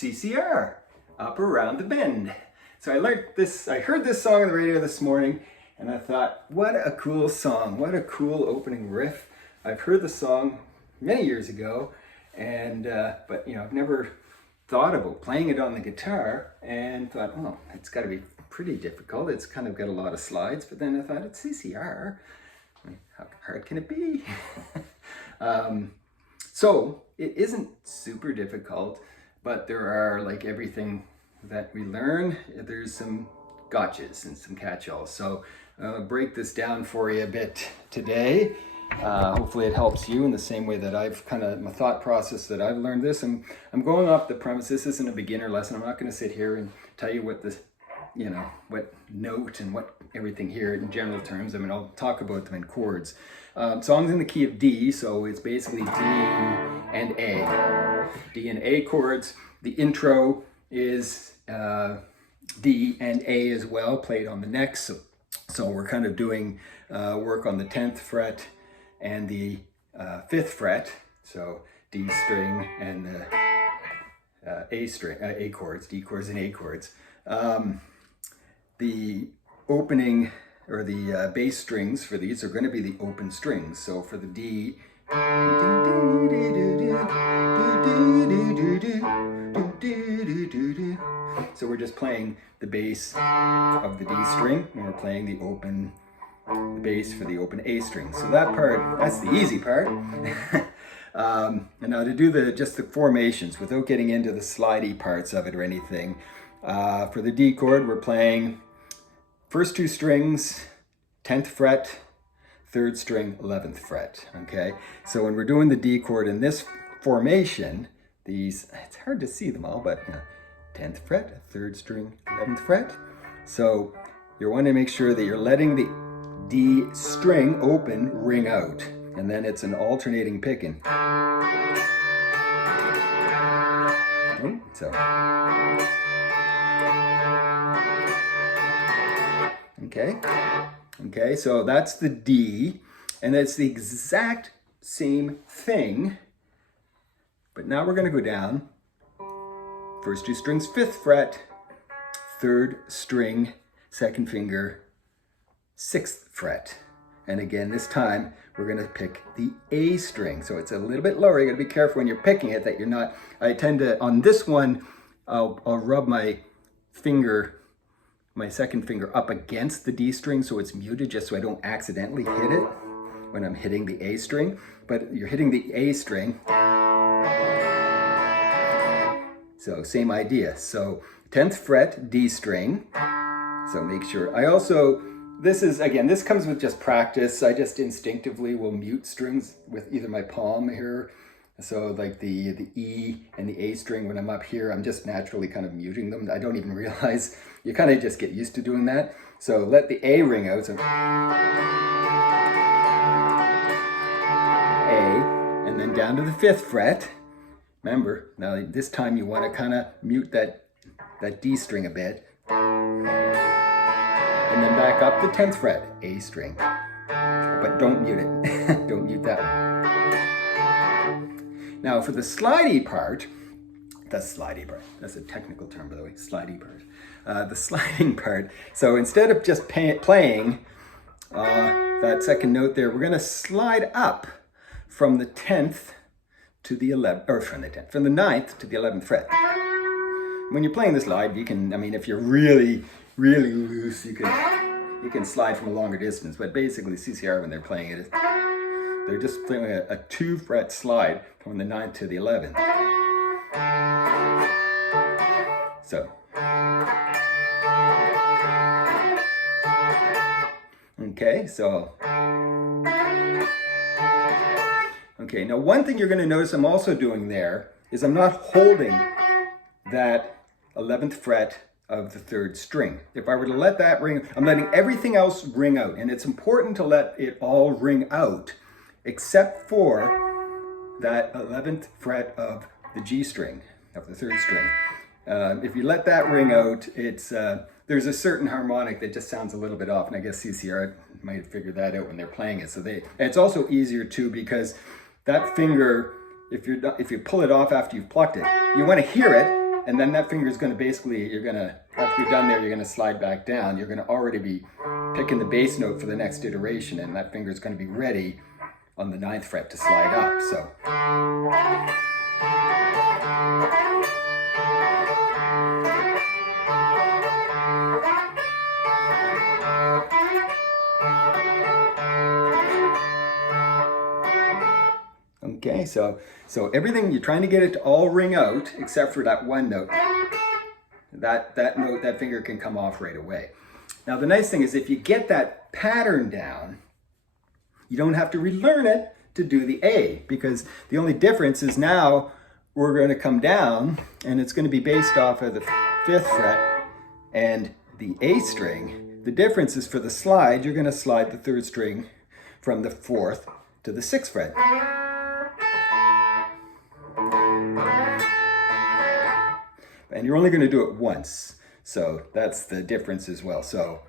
CCR, Up Around the Bend. So I heard this song on the radio this morning, and I thought, what a cool song, what a cool opening riff. I've heard the song many years ago, and but I've never thought about playing it on the guitar, and thought, oh, it's got to be pretty difficult. It's kind of got a lot of slides, but then I thought, it's CCR. How hard can it be? So it isn't super difficult, but there are, like everything that we learn, there's some gotchas and some catch-alls. So I'll break this down for you a bit today. Hopefully it helps you in the same way that I've my thought process that I've learned this. I'm going off the premise, this isn't a beginner lesson. I'm not going to sit here and tell you what this, what note and what everything here in general terms. I mean, I'll talk about them in chords. Songs in the key of D, so it's basically D and A. D and A chords. The intro is D and A as well, played on the neck. So we're kind of doing work on the 10th fret and the 5th fret. So D string and the A string, A chords, D chords and A chords. The opening or the bass strings for these are going to be the open strings. So for the D, so we're just playing the bass of the D string, and we're playing the open bass for the open A string. So that part, that's the easy part. And now to do just the formations without getting into the slidey parts of it or anything. For the D chord, we're playing first two strings, 10th fret, 3rd string, 11th fret, okay? So when we're doing the D chord in this formation, it's hard to see them all, but 10th fret, 3rd string, 11th fret. So you want to make sure that you're letting the D string open ring out, and then it's an alternating picking. So. Okay, so that's the D, and it's the exact same thing, but now we're going to go down. First two strings, 5th fret, 3rd string, 2nd finger, 6th fret. And again, this time we're going to pick the A string. So it's a little bit lower. You got to be careful when you're picking it that you're not. I tend to, on this one, I'll rub my finger, my 2nd finger up against the D string so it's muted, just so I don't accidentally hit it when I'm hitting the A string. But you're hitting the A string. So same idea. So 10th fret, D string. So make sure. This comes with just practice. I just instinctively will mute strings with either my palm here. So like the E and the A string, when I'm up here, I'm just naturally kind of muting them. I don't even realize. You kind of just get used to doing that. So let the A ring out. So A, and then down to the 5th fret. Remember, now this time you want to kind of mute that D string a bit. And then back up the 10th fret, A string. But don't mute it. Don't mute that one. Now for the slidey part, that's a technical term, by the way, slidey part. The sliding part. So instead of just playing that second note there, we're going to slide up from the 10th to the 11th, or from the 9th to the 11th fret. When you're playing this live, you can, if you're really, really loose, you can slide from a longer distance. But basically, CCR, when they're playing it, they're just playing a 2 fret slide from the 9th to the 11th. So. Okay, so. Okay, now one thing you're going to notice I'm also doing there is I'm not holding that 11th fret of the 3rd string. If I were to let that ring, I'm letting everything else ring out, and it's important to let it all ring out except for that 11th fret of the G string, of the 3rd string. If you let that ring out, there's a certain harmonic that just sounds a little bit off, and I guess CCR might have figured that out when they're playing it. So it's also easier too, because that finger, if you pull it off after you've plucked it, you want to hear it, And then that finger is going to basically, you're going to, after you're done there, you're going to slide back down. You're going to already be picking the bass note for the next iteration, and that finger is going to be ready on the 9th fret to slide up. So. Okay, so everything, you're trying to get it to all ring out except for that one note. That note, that finger can come off right away. Now the nice thing is if you get that pattern down, you don't have to relearn it to do the A, because the only difference is now we're going to come down and it's going to be based off of the 5th fret and the A string. The difference is for the slide, you're going to slide the 3rd string from the 4th to the 6th fret. And you're only going to do it once, so that's the difference as well. So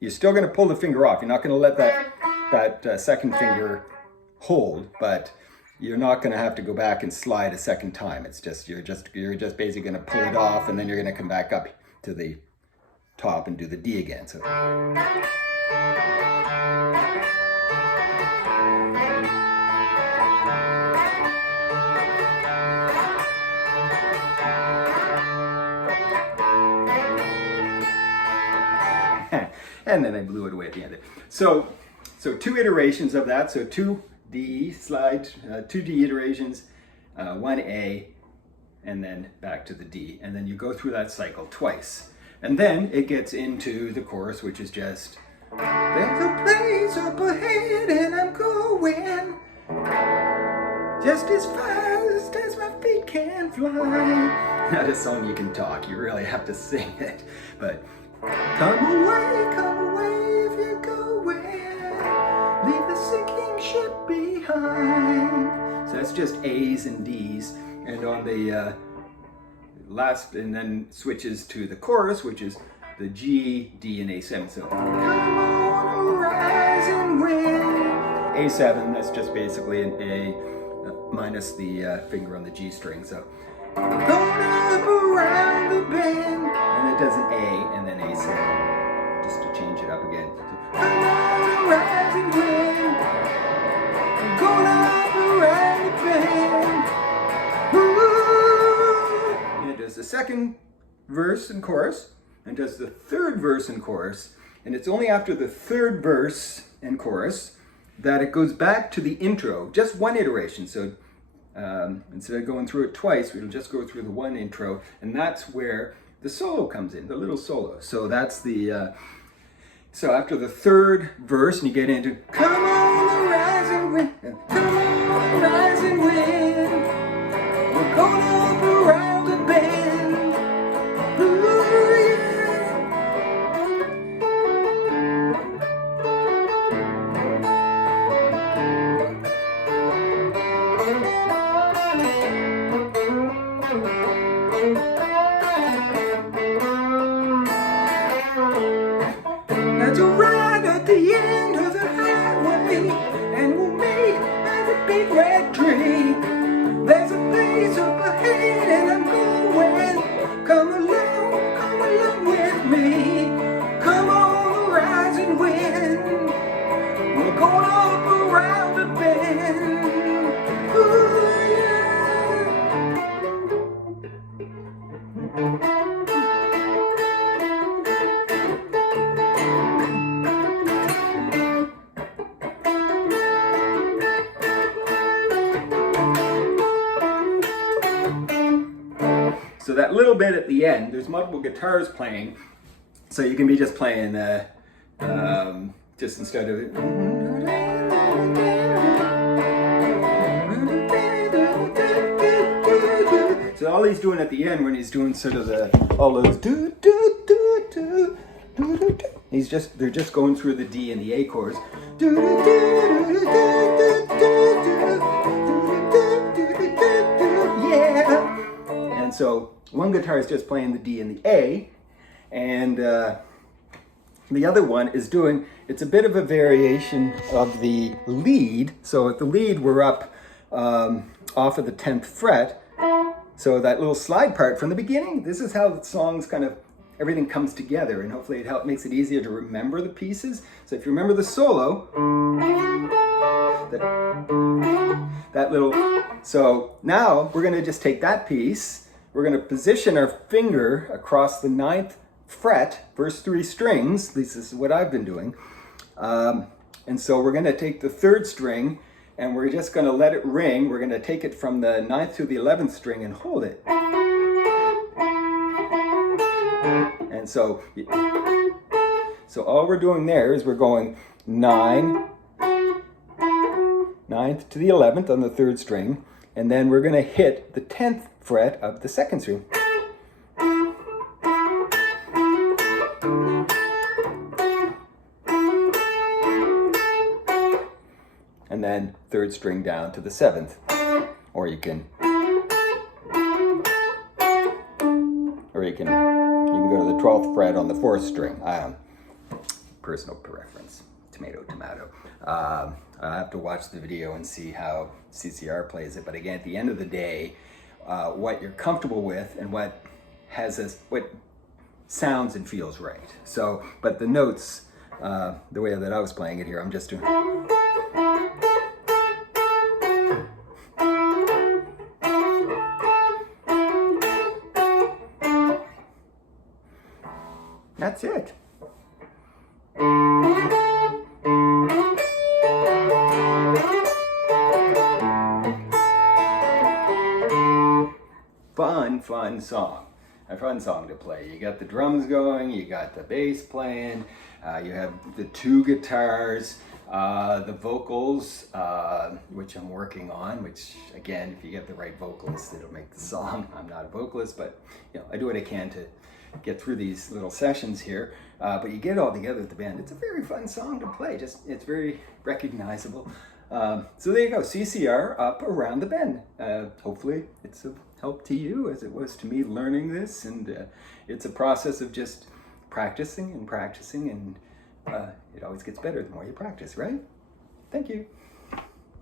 you're still going to pull the finger off. You're not going to let that second finger hold, but you're not going to have to go back and slide a second time. It's just you're just basically going to pull it off, and then you're going to come back up to the top and do the D again. So. And then I blew it away at the end. So 2 iterations of that. So 2 D slide, 2 D iterations, 1 A, and then back to the D. And then you go through that cycle twice. And then it gets into the chorus, which is just, there's a place up ahead and I'm going just as fast as my feet can fly. Not a song you can talk, you really have to sing it. But come away if you're going, leave the sinking ship behind. So that's just A's and D's. And on the last, and then switches to the chorus, which is the G, D, and A7. So come on, rise and win. A7, that's just basically an A minus the finger on the G string. So going up around the bend, and it does an A and then A7, just to change it up again. So, come on, rise and win. Going up around the bend. Ooh. And it does the second verse and chorus, and does the 3rd verse and chorus, and it's only after the 3rd verse and chorus that it goes back to the intro, just 1 iteration. So instead of going through it twice, we'll just go through the 1 intro, and that's where the solo comes in, the little solo. So that's the, so after the 3rd verse, and you get into, come on, rise and win, come on, rise and win, we're going up around the bend, ooh, yeah. There's a ride at the end of the highway, and we'll meet by the big red tree. There's a place up ahead and I'm going. Come along with me. Come on, rise and win. We're going up around the bend. Ooh, yeah. So that little bit at the end, there's multiple guitars playing, so you can be just playing just instead of so all he's doing at the end when he's doing sort of all those do do do do do do, they're just going through the D and the A chords. Do do do do do do do do, yeah. And so one guitar is just playing the D and the A, and The other one is it's a bit of a variation of the lead. So at the lead, we're up off of the 10th fret. So that little slide part from the beginning, this is how the songs kind of, everything comes together, and hopefully it makes it easier to remember the pieces. So if you remember the solo, that little, so now we're gonna just take that piece, we're gonna position our finger across the 9th fret, first 3 strings, this is what I've been doing. And so we're gonna take the 3rd string and we're just gonna let it ring. We're gonna take it from the 9th to the 11th string and hold it. And so all we're doing there is we're going 9th to the 11th on the 3rd string, and then we're gonna hit the 10th fret of the 2nd string. And then 3rd string down to the 7th. Or you can go to the 12th fret on the 4th string. Personal preference. Tomato, tomato. I have to watch the video and see how CCR plays it. But again, at the end of the day, what you're comfortable with and what sounds and feels right. So, but the notes, the way that I was playing it here, I'm just doing. That's it. Fun song. A fun song to play. You got the drums going, you got the bass playing, you have the 2 guitars, the vocals, which I'm working on, which again, if you get the right vocalist, it'll make the song. I'm not a vocalist, but I do what I can to get through these little sessions here. But you get it all together with the band. It's a very fun song to play. It's very recognizable. So there you go, CCR, Up Around the Bend. Hopefully it's of help to you as it was to me learning this, and it's a process of just practicing, and it always gets better the more you practice, right? Thank you.